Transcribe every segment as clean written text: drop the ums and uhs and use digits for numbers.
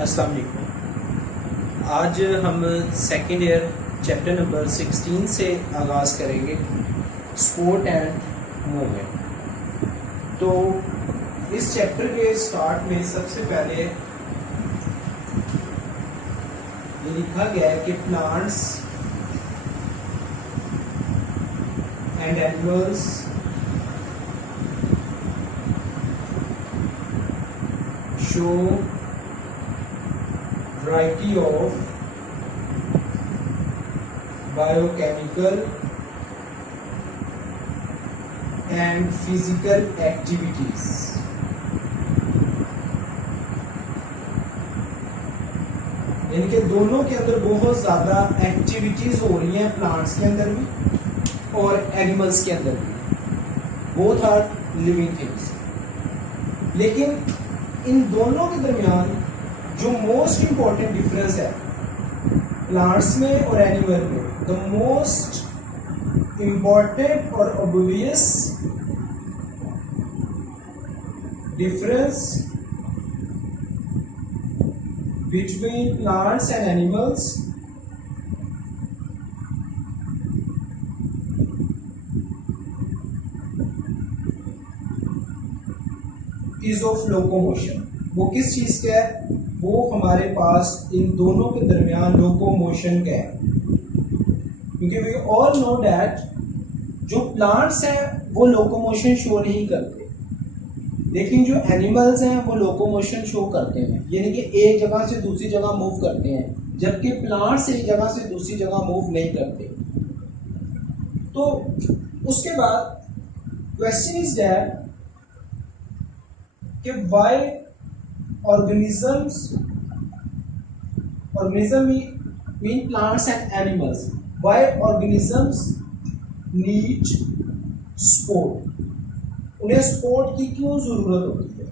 अस्सलाम वालेकुम। आज हम सेकेंड ईयर चैप्टर नंबर 16 से आगाज़ करेंगे, स्पोर्ट एंड मूवमेंट। तो इस चैप्टर के स्टार्ट में सबसे पहले ये लिखा गया है कि plants and animals show variety of biochemical and physical activities इनके दोनों के अंदर बहुत ज़्यादा एक्टिविटीज हो रही हैं, प्लांट्स के अंदर भी और एनिमल्स के अंदर भी। Both are living things. लेकिन इन दोनों के दरमियान जो मोस्ट इंपॉर्टेंट डिफरेंस है प्लांट्स में और एनिमल में, द मोस्ट इंपॉर्टेंट और obvious difference between plants and animals is of locomotion. वो किस चीज का है? वो हमारे पास इन दोनों के दरमियान लोकोमोशन का है। क्योंकि वी ऑल नो डैट जो प्लांट्स हैं वो लोकोमोशन शो नहीं करते, लेकिन जो एनिमल्स हैं वो लोकोमोशन शो करते हैं, यानी कि एक जगह से दूसरी जगह मूव करते हैं, जबकि प्लांट्स एक जगह से दूसरी जगह मूव नहीं करते। तो उसके बाद क्वेश्चन इज दैट कि why organism mean plants and animals, why organisms need sport, उन्हें स्पोर्ट की क्यों जरूरत होती है,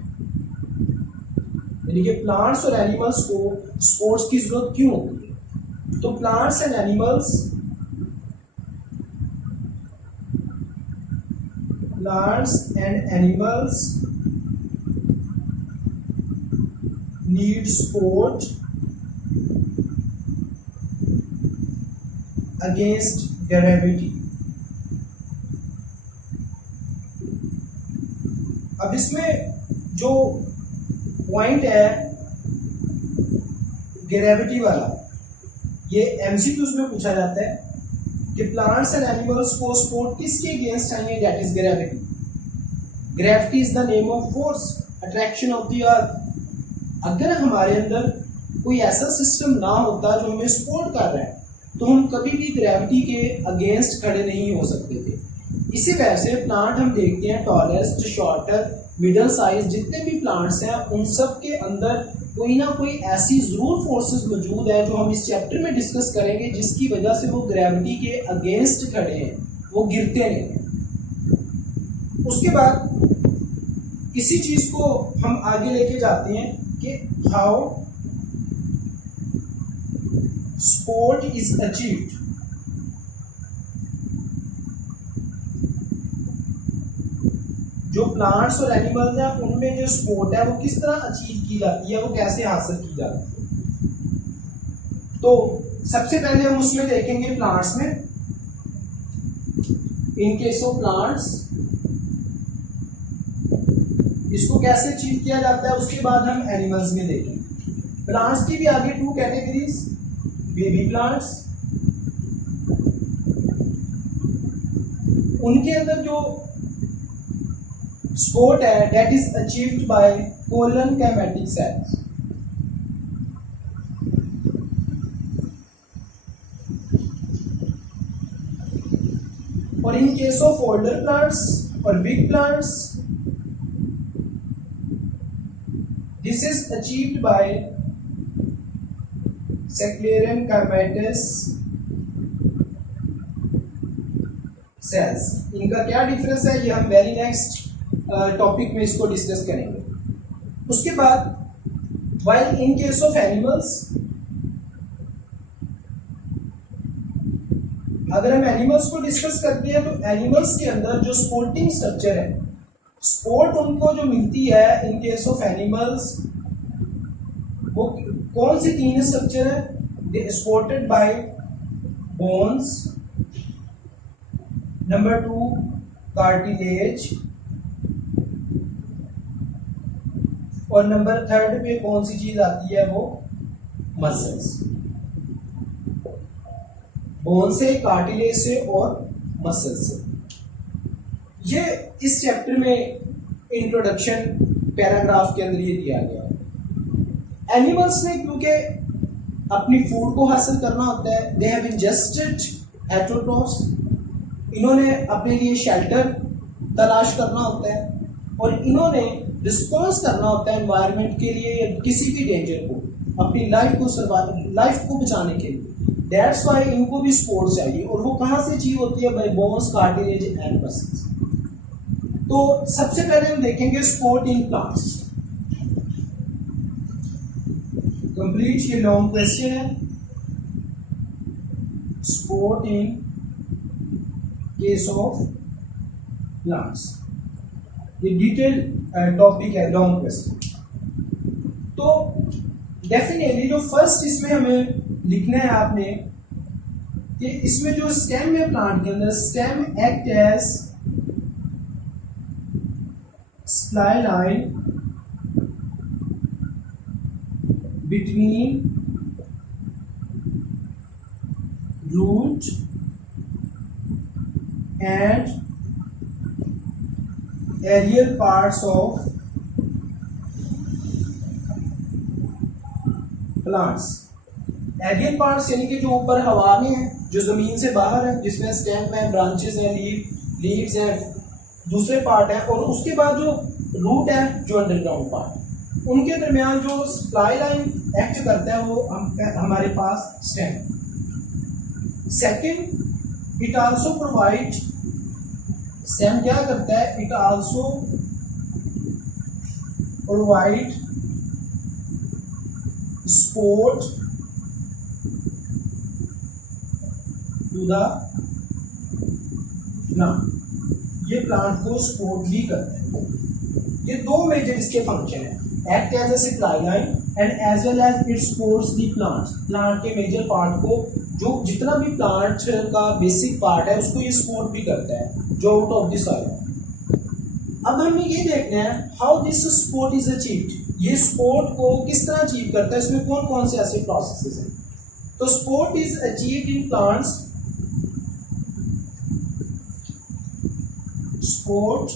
यानी कि प्लांट्स और एनिमल्स को स्पोर्ट्स की जरूरत क्यों होती है। तो plants and animals need sport against gravity। अब इसमें जो पॉइंट है ग्रेविटी वाला, ये एमसीक्यूज में पूछा जाता है कि प्लांट्स एंड एनिमल्स को स्पोर्ट किसके अगेंस्ट चाहिए, that is gravity. Gravity is the name of force, attraction of the earth. अगर हमारे अंदर कोई ऐसा सिस्टम ना होता जो हमें सपोर्ट कर रहा है, तो हम कभी भी ग्रेविटी के अगेंस्ट खड़े नहीं हो सकते थे। इसी वजह से प्लांट हम देखते हैं, टॉलेस्ट, शॉर्टर, मिडल साइज, जितने भी प्लांट्स हैं उन सब के अंदर कोई ना कोई ऐसी जरूर फोर्सेस मौजूद है जो हम इस चैप्टर में डिस्कस करेंगे, जिसकी वजह से वो ग्रेविटी के अगेंस्ट खड़े हैं, वो गिरते नहीं हैं। उसके बाद इसी चीज को हम आगे लेके जाते हैं कि हाउ स्पोर्ट इज अचीव्ड। जो प्लांट्स और एनिमल्स हैं उनमें जो स्पोर्ट है वो किस तरह अचीव की जाती है, वो कैसे हासिल की जाती है। तो सबसे पहले हम उसमें देखेंगे प्लांट्स में, इन केस ऑफ प्लांट्स इसको कैसे अचीव किया जाता है। उसके बाद हम एनिमल्स में देखेंगे। प्लांट्स की भी आगे टू कैटेगरीज, बेबी प्लांट्स, उनके अंदर जो स्पोर्ट है that is achieved by collenchymatous cells. और in case of older plants और big plants this is achieved by sectarian chromatous cells। इनका क्या डिफरेंस है ये हम वेरी नेक्स्ट टॉपिक में इसको डिस्कस करेंगे। उसके बाद while in case of animals, अगर हम एनिमल्स को डिस्कस करते हैं तो एनिमल्स के अंदर जो स्पोर्टिंग स्ट्रक्चर है, स्पोर्ट उनको जो मिलती है इन केस ऑफ एनिमल्स वो कौन सी तीन स्ट्रक्चर है? They supported by bones, number 2 cartilage, और नंबर 3 पे कौन सी चीज आती है? वो मसल्स। बोन से, कार्टिलेज से और मसल से। ये इस चैप्टर में इंट्रोडक्शन पैराग्राफ के अंदर ये दिया गया है। एनिमल्स ने क्योंकि अपनी फूड को हासिल करना होता है, दे हैव इंजेस्टेड हेटेरोट्रॉफ्स, इन्होंने अपने लिए शेल्टर तलाश करना होता है और इन्होंने रिस्पॉन्स करना होता है एनवायरनमेंट के लिए या किसी भी डेंजर को, अपनी लाइफ को बचाने के लिए। दैट्स वाई इनको भी सपोर्ट चाहिए, और वो कहाँ से अचीव होती है? Bye bones, cartilage and muscles. तो सबसे पहले हम देखेंगे सपोर्ट इन प्लांट्स। कंप्लीट ये लॉन्ग क्वेश्चन है। Support in case of plants, ये डिटेल टॉपिक है, लॉन्ग क्वेश्चन। तो डेफिनेटली जो फर्स्ट इसमें हमें लिखना है आपने कि इसमें जो स्टेम है प्लांट के अंदर, stem act as supply line between root and aerial parts of plants. Aerial parts यानी कि जो ऊपर हवा में है, जो जमीन से बाहर है, जिसमें स्टेम है, ब्रांचेस हैं, लीव्स हैं, दूसरे पार्ट है, और उसके बाद जो रूट है, जो अंडरग्राउंड पार्ट, उनके दरमियान जो सप्लाई लाइन एक्ट करता है वो हमारे पास stem. Second, it also provide, stem क्या करता है? It also provide support to the plant, ये प्लांट को सपोर्ट भी करता है। ये दो मेजर इसके फंक्शन है, act as a supply line and as well as it supports the plant. Plant के मेजर पार्ट को, जो जितना भी प्लांट का बेसिक पार्ट है, उसको ये सपोर्ट भी करता है, जो आउट ऑफ द सॉइल। अब हमें ये देखना है how this support is achieved, ये सपोर्ट को किस तरह अचीव करता है, इसमें कौन कौन से ऐसे प्रोसेसेस हैं। तो support is achieved in plants, support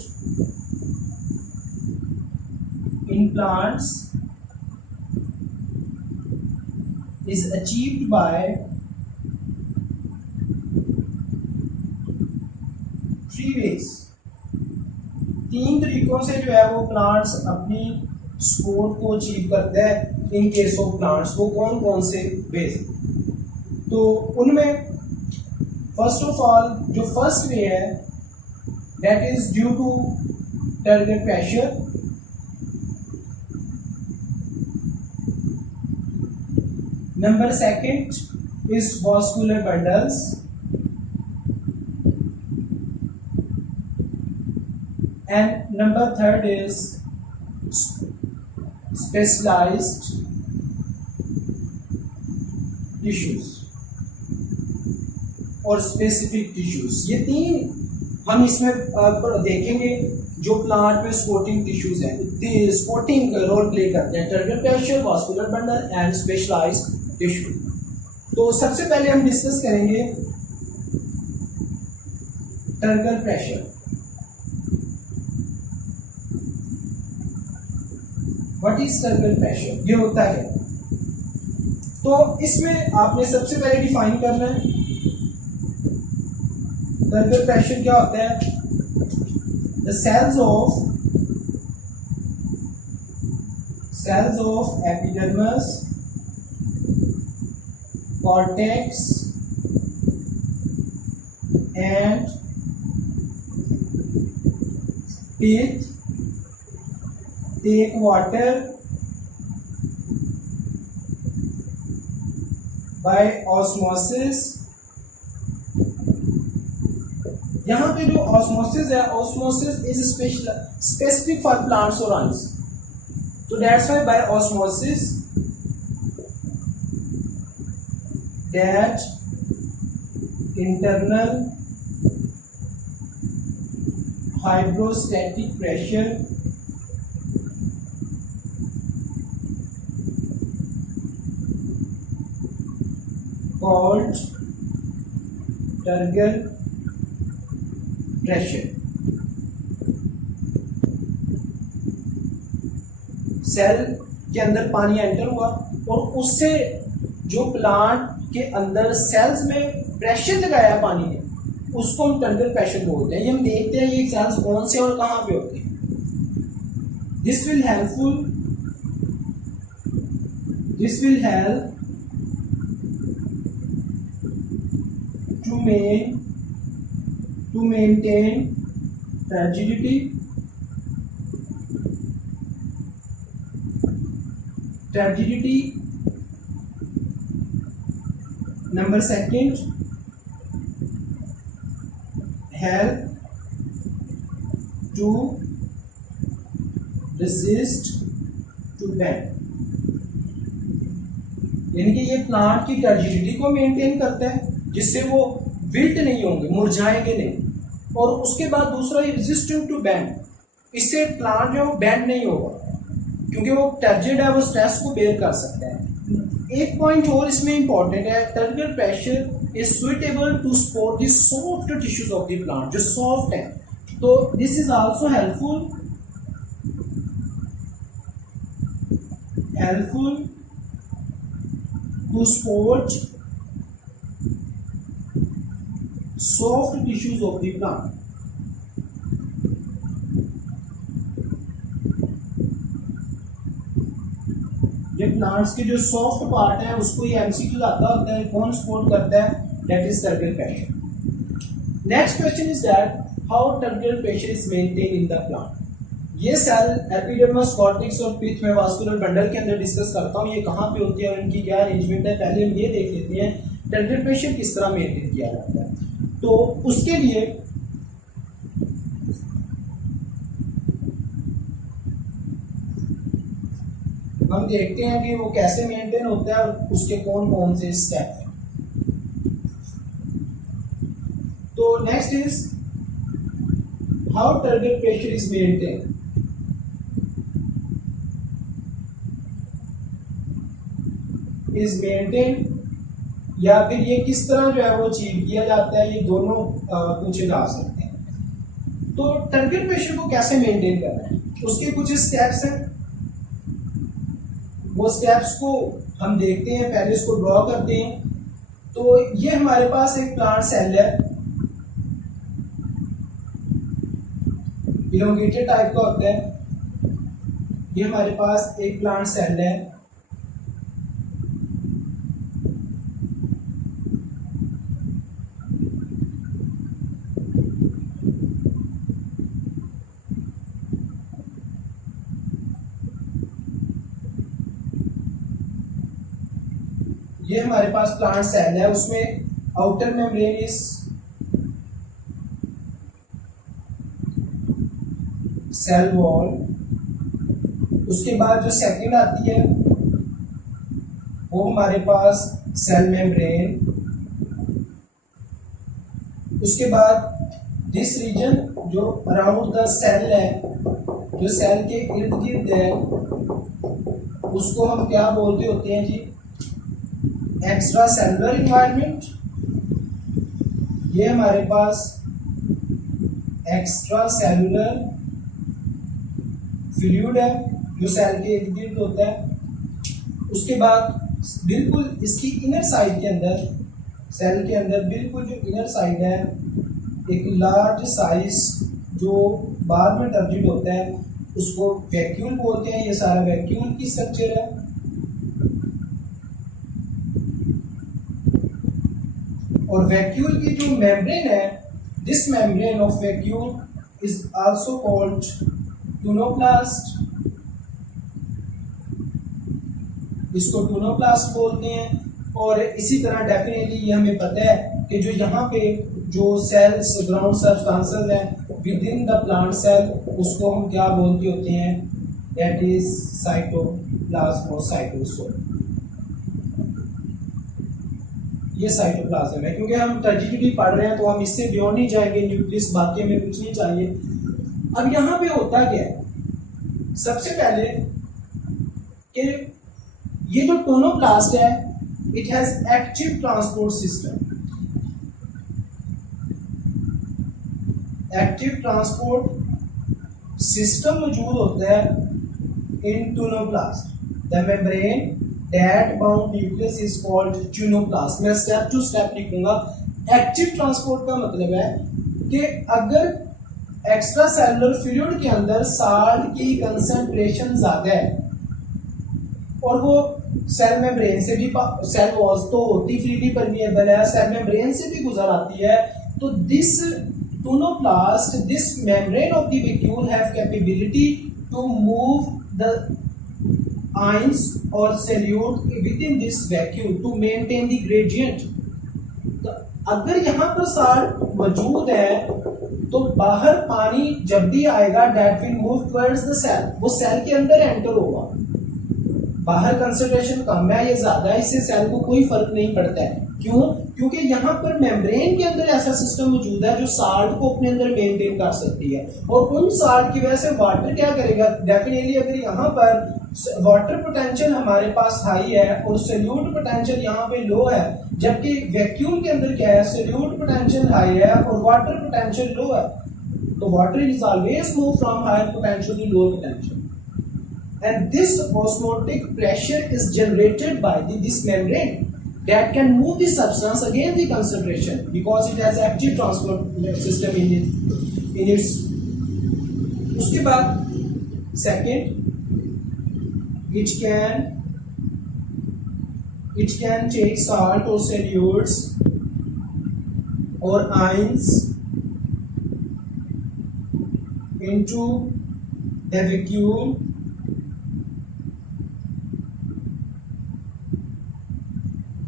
in plants is achieved by three ways। तीन तरीकों से जो है वो प्लांट्स अपनी सपोर्ट को अचीव करते हैं। इन केस ऑफ प्लांट्स वो कौन कौन से वेज? तो उनमें फर्स्ट ऑफ ऑल जो फर्स्ट वे है, that is due to turgid pressure। Number second is vascular bundles, and number third is specialized tissues और specific tissues। ये तीन हम इसमें देखेंगे जो प्लांट में सपोर्टिंग टिश्यूज हैं, सपोर्टिंग रोल प्ले करते हैं, turgor pressure, vascular bundle and specialised tissue. तो सबसे पहले हम डिस्कस करेंगे turgor pressure. What is turgor pressure? ये होता है, तो इसमें आपने सबसे पहले डिफाइन करना है टर्गल प्रेशर क्या होता है। The cells of epidermis, cortex and pith take water by osmosis। यहाँ पे जो ऑस्मोसिस है, osmosis is specific for plants और अनिमल्स, तो that's why by osmosis that internal hydrostatic pressure called turgor pressure। Cell के अंदर पानी एंटर हुआ और उससे जो प्लांट के अंदर सेल्स में प्रेशर लगाया पानी ने, उसको हम टर्गर प्रेशर बोलते हैं। ये हम देखते हैं ये सेल्स कौन से और कहाँ पे होते हैं। This will help to maintain turgidity। Number second, help to resist to bend। यानी कि ये प्लांट की टर्जिडिटी को मेंटेन करता है जिससे वो विल्ट नहीं होंगे, मुरझाएंगे नहीं। और उसके बाद दूसरा रेजिस्टिंग टू बेंड, इससे प्लांट जो है वो बेंड नहीं होगा क्योंकि वो टर्जिड है, वो स्ट्रेस को बेयर कर सकता है। एक पॉइंट और इसमें इंपॉर्टेंट है, turgor pressure is suitable to support the soft tissues of the plant, जो सॉफ्ट है। तो this is also helpful to support soft tissues of the plant. ये प्लांट्स के जो सॉफ्ट पार्ट है उसको ये एमसीक्यू आता होता है, कौन सपोर्ट करता है, that is turgor pressure. Next question is that how turgor pressure is maintain in the plant. ये सेल एपिडर्मस, कॉर्टेक्स और पिथ में वास्कुलर बंडल के अंदर डिस्कस करता हूँ, ये कहाँ पे होती है और इनकी क्या अरेंजमेंट है। पहले हम ये देख लेते हैं टर्गर प्रेशर किस तरह मेंटेन किया जाता है। तो उसके लिए हम देखते हैं कि वो कैसे मेंटेन होता है और उसके कौन कौन से स्टेप हैं। तो next is how turgor pressure is maintain. या फिर ये किस तरह जो है वो अचीव किया जाता है, ये दोनों पूछे जा सकते हैं। तो टर्गर प्रेशर को कैसे मेंटेन करना है, उसके कुछ स्टेप्स हैं। वो स्टेप्स को हम देखते हैं, पहले इसको ड्रॉ करते हैं। तो ये हमारे पास एक प्लांट सेल है, इलोंगेटेड टाइप का होता है। ये हमारे पास एक प्लांट सेल है, ये हमारे पास प्लांट सेल है, उसमें outer membrane is cell wall. उसके बाद जो सेकंड आती है वो हमारे पास सेल मेम्ब्रेन। उसके बाद दिस रीजन जो अराउंड द सेल है, जो सेल के इर्द गिर्द है, उसको हम क्या बोलते होते हैं जी, एक्स्ट्रा सेलुलर इन्वायरमेंट। ये हमारे पास एक्स्ट्रा सेलुलर फ्लूइड है जो सेल के इर्द गिर्द होता है। उसके बाद बिल्कुल इसकी इनर साइड के अंदर, सेल के अंदर बिल्कुल जो इनर साइड है, एक लार्ज साइज जो बाद में टर्जिड होता है, उसको वैक्यूल बोलते हैं। ये सारा वैक्यूल की स्ट्रक्चर है। और वैक्यूल की जो मेम्ब्रेन है, this membrane of vacuole is also called tonoplast. इसको टूनोप्लास्ट बोलते हैं। और इसी तरह डेफिनेटली ये हमें पता है कि जो यहाँ पे जो सेल्स, ग्राउंड सब्सटेंसेस हैं within the plant cell, उसको हम क्या बोलते होते हैं, दैट इज साइटोप्लाज्म और साइटोसोल। ये साइटोप्लाज्म है। क्योंकि हम टर्जिडिटी पढ़ रहे हैं तो हम इससे बियॉन्ड नहीं जाएंगे, न्यूक्लियस बाकी में कुछ नहीं चाहिए। अब यहाँ पे होता क्या है, सबसे पहले कि ये जो टोनोप्लास्ट है it has active transport system. Active transport system मौजूद होता है in tonoplast. The membrane that bound nucleus is called tonoplast. मैं स्टेप टू स्टेप लिखूंगा। एक्टिव ट्रांसपोर्ट का मतलब है कि अगर एक्स्ट्रा सेलुलर फ्लूइड के अंदर साल्ट की कंसंट्रेशन ज्यादा है और वो सेल मेम्ब्रेन से भी, सेल वॉल्स तो होती फ्रीली परमिएबल है, सेल मेम्ब्रेन से भी गुजर आती है, तो this tonoplast, this membrane of the vacuole have capability to move the ions or solute within this vacuole to maintain the gradient। तो अगर यहाँ पर साल्ट मौजूद है तो बाहर पानी जब भी आएगा that will move towards the cell, वो सेल के अंदर एंटर होगा। बाहर कंसंट्रेशन कम है या ज्यादा है इससे सेल को कोई फर्क नहीं पड़ता है। क्यों? क्योंकि यहाँ पर मेम्ब्रेन के अंदर ऐसा सिस्टम मौजूद है जो साल्ट को अपने अंदर मेंटेन कर सकती है। और उन साल्ट की वजह से वाटर क्या करेगा, डेफिनेटली अगर यहाँ पर वाटर पोटेंशियल हमारे पास हाई है और सोल्यूट पोटेंशियल यहाँ पे लो है, जबकि वैक्यूम के अंदर क्या है, सोल्यूट पोटेंशियल हाई है और वाटर पोटेंशियल लो है, तो water is always move from higher potential to lower potential. And this osmotic pressure is generated by this membrane that can move the substance against the concentration because it has active transport system in its। उसके बाद second, it can take salt or solutes or ions into the vacuole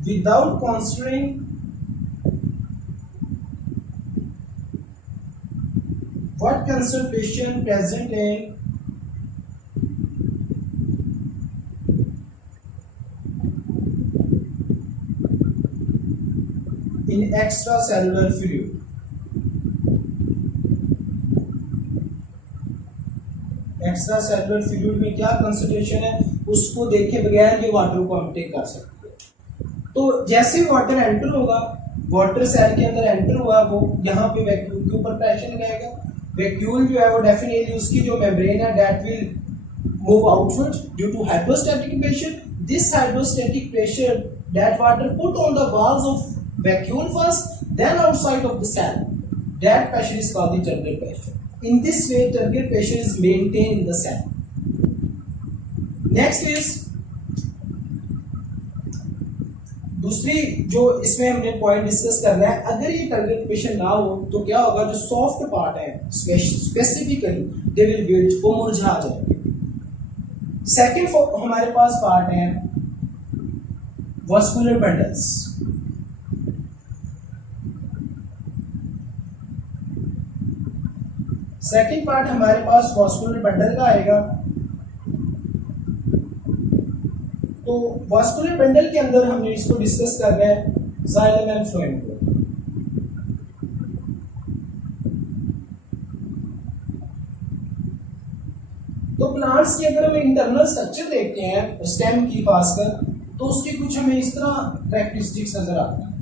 without considering what concentration present in extracellular fluid। Extra cellular fluid में क्या concentration है उसको देखे बगैर ये water को हम टेक कर सकते हैं। तो जैसे वाटर एंटर होगा, वाटर सेल के अंदर एंटर हुआ, वो यहाँ पे वैक्यूल के ऊपर प्रेशर लगाएगा। वैक्यूल जो है वो डेफिनेटली उसकी जो मेम्ब्रेन है that will move outward due to hydrostatic pressure. This hydrostatic pressure that water put on the walls of vacuole first, then outside of the cell, that pressure is called the turgor pressure। in this way turgor pressure is maintained in the cell। next is दूसरी जो इसमें हमने point discuss करना है, अगर ये turgor pressure ना हो तो क्या होगा, जो सॉफ्ट पार्ट है स्पेसिफिकली दे विल विल्ट, वो मुरझा जाएंगे। सेकंड हमारे पास पार्ट है वास्कुलर बंडल्स। सेकंड पार्ट हमारे पास वास्कुलर बंडल का आएगा। तो वास्कुलर बंडल के अंदर हमने इसको डिस्कस कर रहे हैं जाइलम एंड फ्लोएम को। तो प्लांट्स की अगर हम इंटरनल स्ट्रक्चर देखते हैं स्टेम की खासकर, तो उसकी कुछ हमें इस तरह कैरेक्टरिस्टिक्स नजर आती हैं।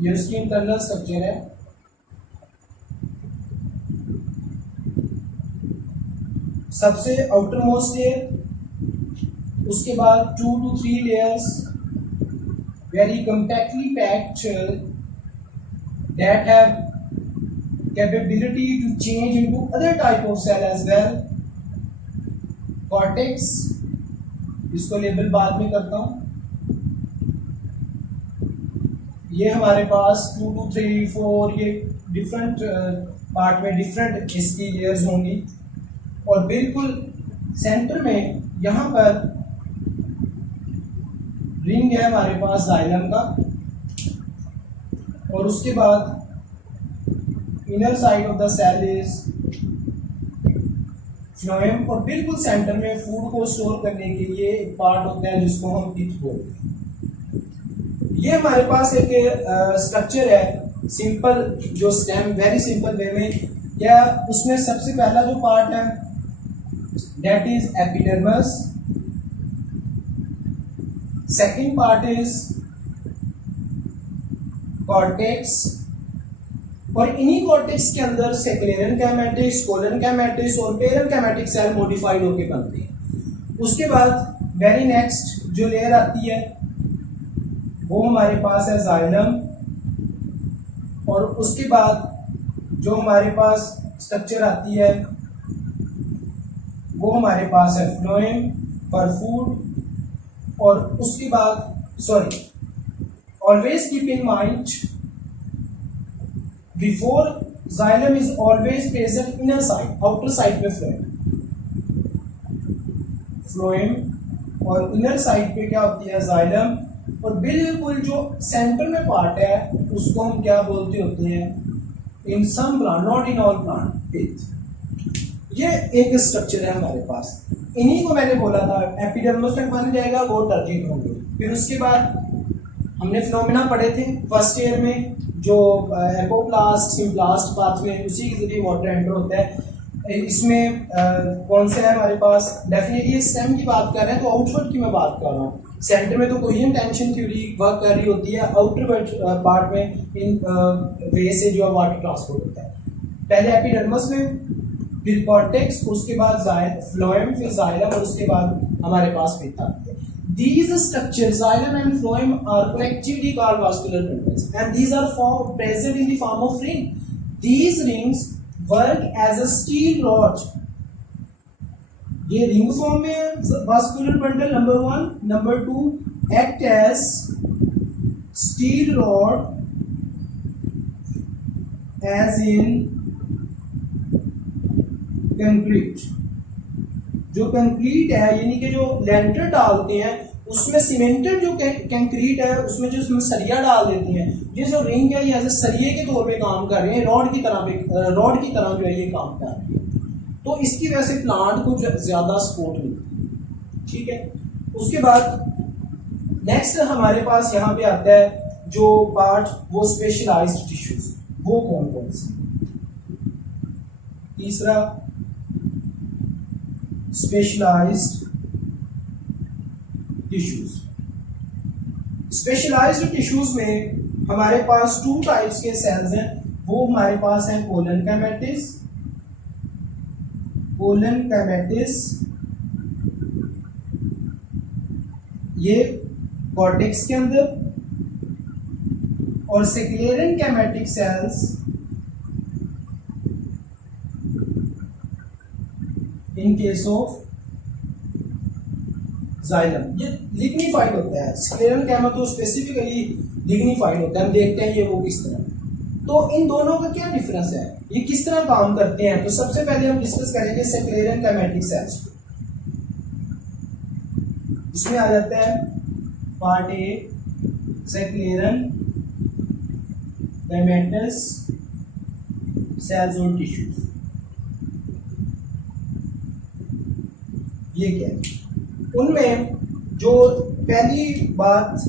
ये उसकी इंटरनल स्ट्रक्चर है। सबसे आउटर मोस्ट लेयर, उसके बाद 2 to 3 layers very compactly packed that have capability to change into other type of cell as well। cortex, इसको लेबल बाद में करता हूं। ये हमारे पास 2 to 3 4 ये डिफरेंट पार्ट में डिफरेंट इसकी लेयर्स होंगी। और बिल्कुल सेंटर में यहाँ पर रिंग है हमारे पास जाइलम का, और उसके बाद inner side of the cell is phloem, और बिल्कुल सेंटर में फूड को स्टोर करने के लिए एक पार्ट होता है जिसको हम पिथ बोलते हैं। ये हमारे पास एक स्ट्रक्चर है सिंपल, जो स्टेम वेरी सिंपल वे में क्या, उसमें सबसे पहला जो पार्ट है that is epidermis, second part is cortex, और इन्हीं कॉर्टेक्स के अंदर सेक्लेरन कैमेटिक्स, कोलन कैमेटिक्स और पेरन कैमेटिक सेल मॉडिफाइड होकर बनते हैं। उसके बाद वेरी नेक्स्ट जो लेयर आती है वो हमारे पास है जाइलम, और उसके बाद जो हमारे पास स्ट्रक्चर आती है वो हमारे पास है फ्लोएम फॉर फूड, और उसके बाद sorry always keep in mind before xylem is always present inner side, outer side में फ्लोएम और इनर साइड पे क्या होती है जाइलम, और बिल्कुल जो सेंटर में पार्ट है उसको हम क्या बोलते होते हैं, in some plant not in all plant, pith. ये एक स्ट्रक्चर है हमारे पास। इन्हीं को मैंने बोला था एपिडर्मस तक माना जाएगा, वो टर्जिट होंगे। फिर उसके बाद हमने फिनोमेना पढ़े थे फर्स्ट ईयर में, जो एपोप्लास्ट सिम्प्लास्ट पाथवे, उसी के जरिए वाटर एंटर होता है। इसमें कौन से है हमारे पास, डेफिनेटली स्टेम की बात कर रहे हैं तो आउटवर्ड की मैं बात कर रहा हूँ। सेंटर में तो कोहेरेंट टेंशन थ्योरी वर्क कर रही होती है, आउटर पार्ट में इन वे से जो वाटर ट्रांसपोर्ट होता है। पहले एपिडर्मस में, फिर कॉर्टेक्स, उसके बाद फ्लोएम, फिर जाइलम, और उसके बाद हमारे पास पिथ आती है। These structures, xylem and phloem, are collectively called vascular bundles, and these are present in the form of ring. These rings work as a steel rod. ये रिंग फॉर्म में है vascular bundle number 1, number 2 act as steel rod as in concrete. जो concrete है यानी कि जो लेंटर डालते हैं उसमें सीमेंटेड जो कंक्रीट है उसमें जो सरिया डाल देती हैं, ये जो रिंग है ये एज ए सरिये के तौर पे काम कर रहे हैं, रॉड की तरह जो है ये काम कर रही है। तो इसकी वजह से प्लांट को ज्यादा सपोर्ट मिलती है। ठीक है, उसके बाद नेक्स्ट हमारे पास यहाँ पे आता है जो पार्ट, वो स्पेशलाइज्ड टिश्यूज, वो कौन कौन से। तीसरा स्पेशलाइज्ड टिश्यूज। स्पेशलाइज्ड टिश्यूज में हमारे पास 2 टाइप्स के सेल्स हैं, वो हमारे पास हैं कोलन कैमेटिस, ये कॉर्टेक्स के अंदर, और sclerenchymatous cells in case of xylem. ये लिग्निफाइड होता है, स्क्लेरन कैमा तो स्पेसिफिकली लिग्निफाइड होता है, हम देखते हैं ये वो किस तरह। तो इन दोनों का क्या डिफरेंस है, ये किस तरह काम करते हैं, तो सबसे पहले हम डिस्कस करेंगे सेक्लेरन कैमेटिक सेल्स। इसमें आ जाता है part A sclerenchymatous cells और टिश्यूज। ये क्या है, उनमें जो पहली बात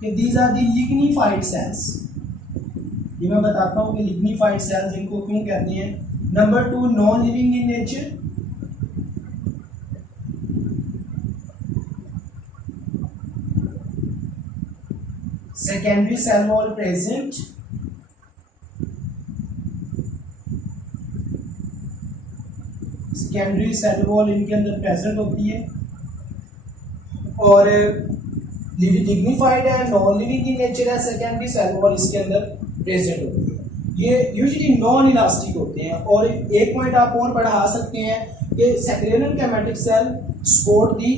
कि these are the lignified cells, ये मैं बताता हूं कि लिग्निफाइड सेल्स इनको क्यों कहते हैं। Number 2 non living in nature, secondary cell wall present, secondary cell wall इनके अंदर प्रेजेंट होती है, और लिग्निफाइड है, नॉन लिविंग इन नेचर है, सेकेंडरी सेल वॉल इसके अंदर प्रेजेंट होती है। ये यूजुअली नॉन इलास्टिक होते हैं। और एक पॉइंट आप और बढ़ा सकते हैं कि सेक्लेरन कैमेटिक सेल सपोर्ट दी